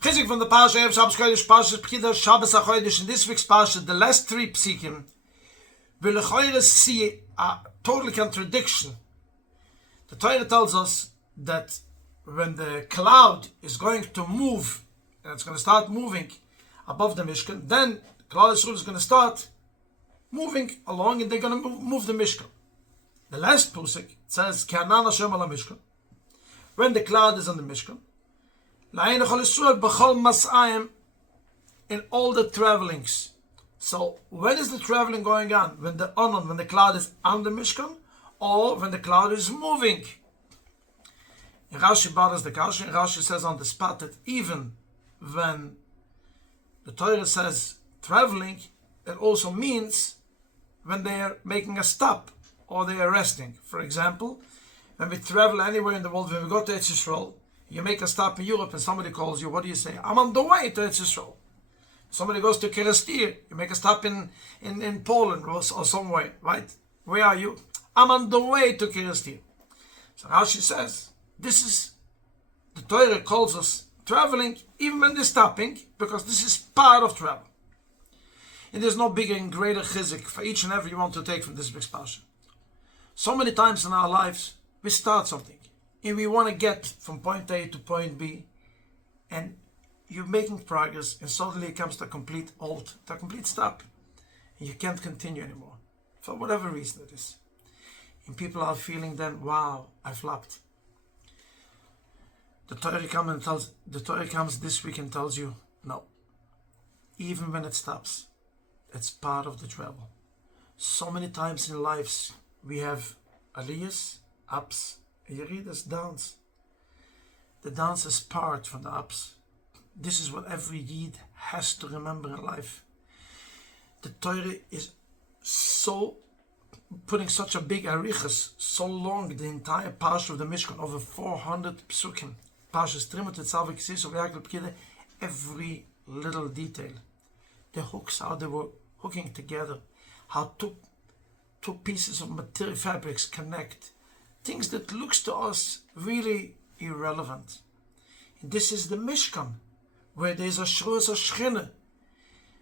Chizuk from the Parsha of Shabbos Kodesh, Parsha Pkida Shabbos HaChodesh. In this week's Parsha, the last three psikim will see a total contradiction. The Torah tells us that when the cloud is going to move, and it's going to start moving above the Mishkan, then the cloud is going to start moving along, and they're going to move the Mishkan. The last pasuk says, "K'anan Hashem ala Mishkan." When the cloud is on the Mishkan, in all the travelings. So when is the traveling going on? When the cloud is on the Mishkan, or when the cloud is moving? In Rashi bothers the Kasha. Rashi says on the spot that even when the Torah says traveling, it also means when they are making a stop or they are resting. For example, when we travel anywhere in the world, when we go to Eretz Yisrael, you make a stop in Europe and somebody calls you, what do you say? I'm on the way to Eretz Yisrael. Somebody goes to Kiristir, you make a stop in Poland or somewhere, right? Where are you? I'm on the way to Kiristir. So Rashi says, this is, the Torah calls us traveling even when they're stopping, because this is part of travel. And there's no bigger and greater chizuk for each and every one to take from this week's Parsha. So many times in our lives, we start something, and we want to get from point A to point B, and you're making progress, and suddenly it comes to a complete halt, to a complete stop, and you can't continue anymore, for whatever reason it is. And people are feeling then, wow, I flopped. The Torah comes this week and tells you, no, even when it stops, it's part of the travel. So many times in lives, we have aliyahs, ups, and yeridas, downs. The downs is part from the ups. This is what every YID has to remember in life. The Torah is so putting such a big arichas, so long, the entire Parsha of the Mishkan, over 400 psukim. Parsha Strimot itself exists of Yaakov Pkida, every little detail. The hooks, how they were hooking together, how two pieces of material fabrics connect. Things that looks to us really irrelevant. And this is the Mishkan, where there is a Shechina.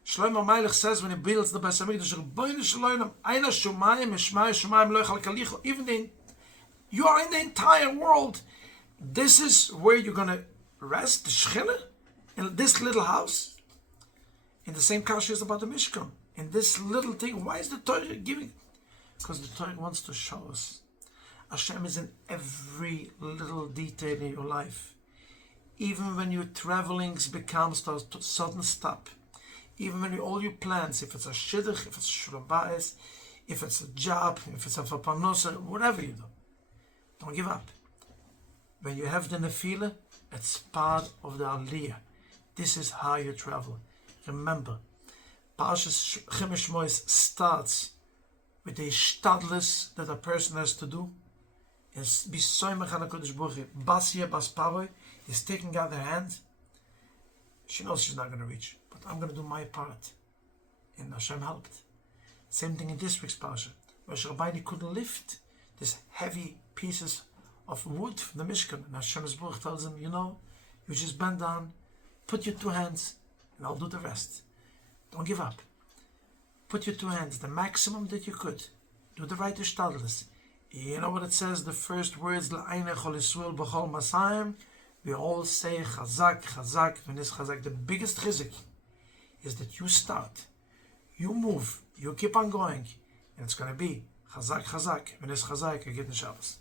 Shlomo Melech says when he builds the Beis Hamikdash, Rebbeinu Shalom, Eina Shumayim, Mishmai Shumayim Lo Yechal Kalicho. Even you are in the entire world. This is where you're going to rest, the Shechina, in this little house. And the same kasha is about the Mishkan. And this little thing, why is the Torah giving? Because the Torah wants to show us Hashem is in every little detail in your life. Even when your travelings becomes to a sudden stop. Even when all your plans, if it's a shidduch, if it's a shulam bayis, if it's a job, if it's a parnosa, whatever you do, don't give up. When you have the nefila, it's part of the aliyah. This is how you travel. Remember, Parshas Chemesh Mois starts with the shtadlis that a person has to do. And be soymech on HaKadosh Baruch Hu. Basia Bas Pavoi is taking out her hand. She knows she's not going to reach, but I'm going to do my part. And Hashem helped. Same thing in this week's Parsha, where Rabbeinu couldn't lift these heavy pieces of wood from the Mishkan. And Hashem's Baruch tells him, you just bend down, put your two hands, and I'll do the rest. Don't give up. Put your two hands, the maximum that you could. Do the right ishtadlis. You know what it says? The first words, L'ayne chol Yisrael b'chol masayim. We all say chazak, chazak. When it's chazak, the biggest chizuk is that you start, you move, you keep on going, and it's going to be chazak, chazak. When it's chazak, you get in Shabbos.